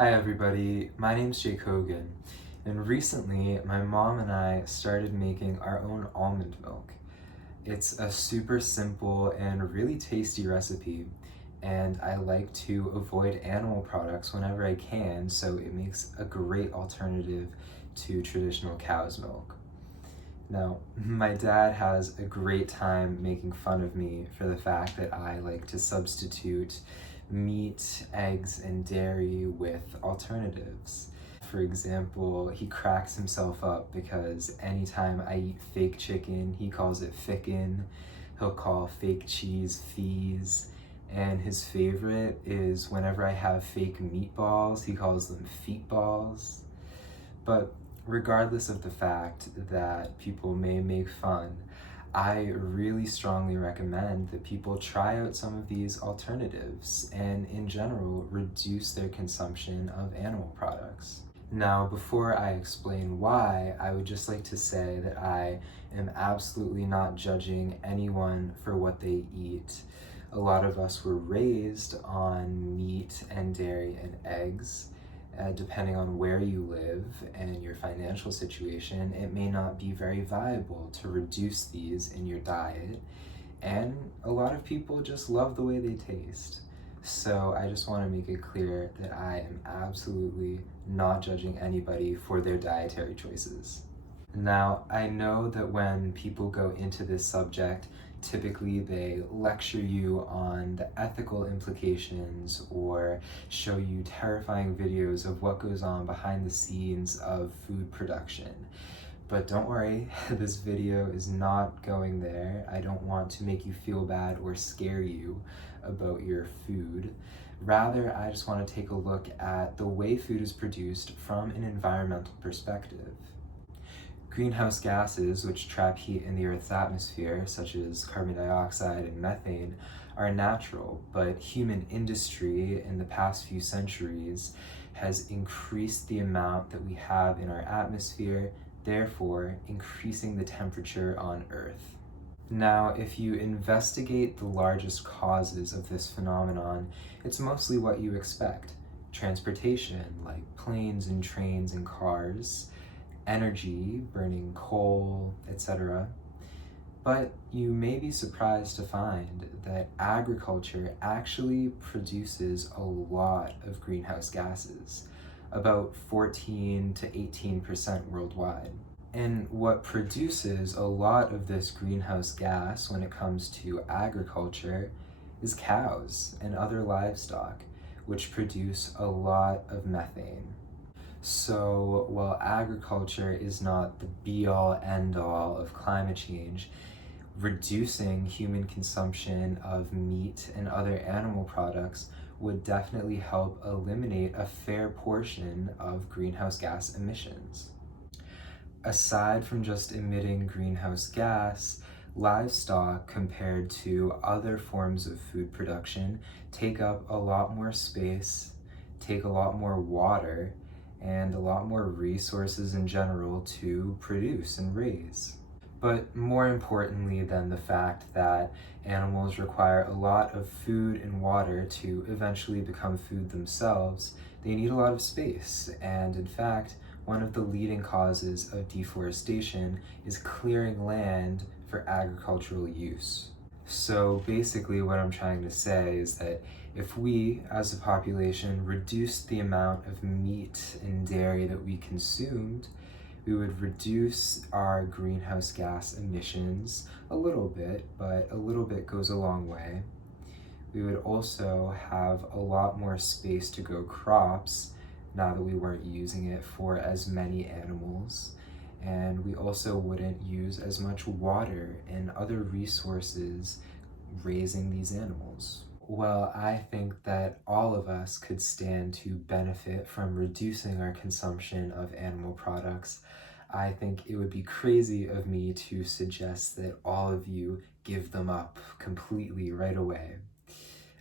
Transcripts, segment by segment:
Hi everybody, my name's Jake Hogan, and recently my mom and I started making our own almond milk. It's a super simple and really tasty recipe, and I like to avoid animal products whenever I can, so it makes a great alternative to traditional cow's milk. Now, my dad has a great time making fun of me for the fact that I like to substitute meat, eggs, and dairy with alternatives. For example, he cracks himself up because anytime I eat fake chicken, he calls it fickin'. He'll call fake cheese fees. And his favorite is whenever I have fake meatballs, he calls them feetballs. But regardless of the fact that people may make fun, I really strongly recommend that people try out some of these alternatives and, in general, reduce their consumption of animal products. Now, before I explain why, I would just like to say that I am absolutely not judging anyone for what they eat. A lot of us were raised on meat and dairy and eggs. Depending on where you live and your financial situation, it may not be very viable to reduce these in your diet. And a lot of people just love the way they taste. So I just want to make it clear that I am absolutely not judging anybody for their dietary choices. Now, I know that when people go into this subject, typically they lecture you on the ethical implications or show you terrifying videos of what goes on behind the scenes of food production. But don't worry, this video is not going there. I don't want to make you feel bad or scare you about your food. Rather, I just want to take a look at the way food is produced from an environmental perspective. Greenhouse gases, which trap heat in the Earth's atmosphere, such as carbon dioxide and methane, are natural, but human industry in the past few centuries has increased the amount that we have in our atmosphere, therefore increasing the temperature on Earth. Now, if you investigate the largest causes of this phenomenon, it's mostly what you expect. Transportation, like planes and trains and cars, energy, burning coal, etc. But you may be surprised to find that agriculture actually produces a lot of greenhouse gases, about 14 to 18% worldwide. And what produces a lot of this greenhouse gas when it comes to agriculture is cows and other livestock, which produce a lot of methane. So while agriculture is not the be-all, end-all of climate change, reducing human consumption of meat and other animal products would definitely help eliminate a fair portion of greenhouse gas emissions. Aside from just emitting greenhouse gas, livestock compared to other forms of food production take up a lot more space, take a lot more water, and a lot more resources in general to produce and raise. But more importantly than the fact that animals require a lot of food and water to eventually become food themselves, they need a lot of space. And in fact, one of the leading causes of deforestation is clearing land for agricultural use. So basically what I'm trying to say is that if we, as a population, reduced the amount of meat and dairy that we consumed, we would reduce our greenhouse gas emissions a little bit, but a little bit goes a long way. We would also have a lot more space to grow crops now that we weren't using it for as many animals. And we also wouldn't use as much water and other resources raising these animals. Well, I think that all of us could stand to benefit from reducing our consumption of animal products. I think it would be crazy of me to suggest that all of you give them up completely right away.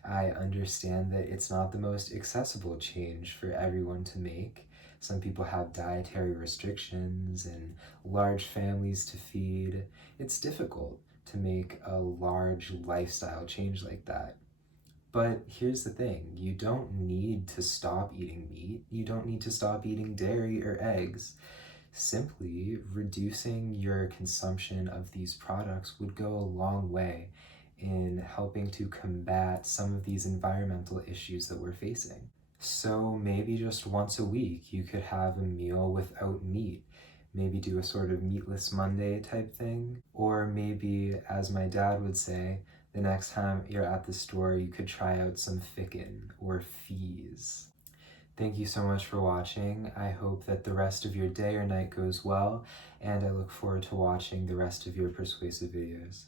I understand that it's not the most accessible change for everyone to make. Some people have dietary restrictions and large families to feed. It's difficult to make a large lifestyle change like that. But here's the thing, you don't need to stop eating meat. You don't need to stop eating dairy or eggs. Simply reducing your consumption of these products would go a long way in helping to combat some of these environmental issues that we're facing. So maybe just once a week you could have a meal without meat. Maybe do a sort of meatless Monday type thing. Or maybe, as my dad would say, the next time you're at the store, you could try out some ficken or fees. Thank you so much for watching. I hope that the rest of your day or night goes well, and I look forward to watching the rest of your persuasive videos.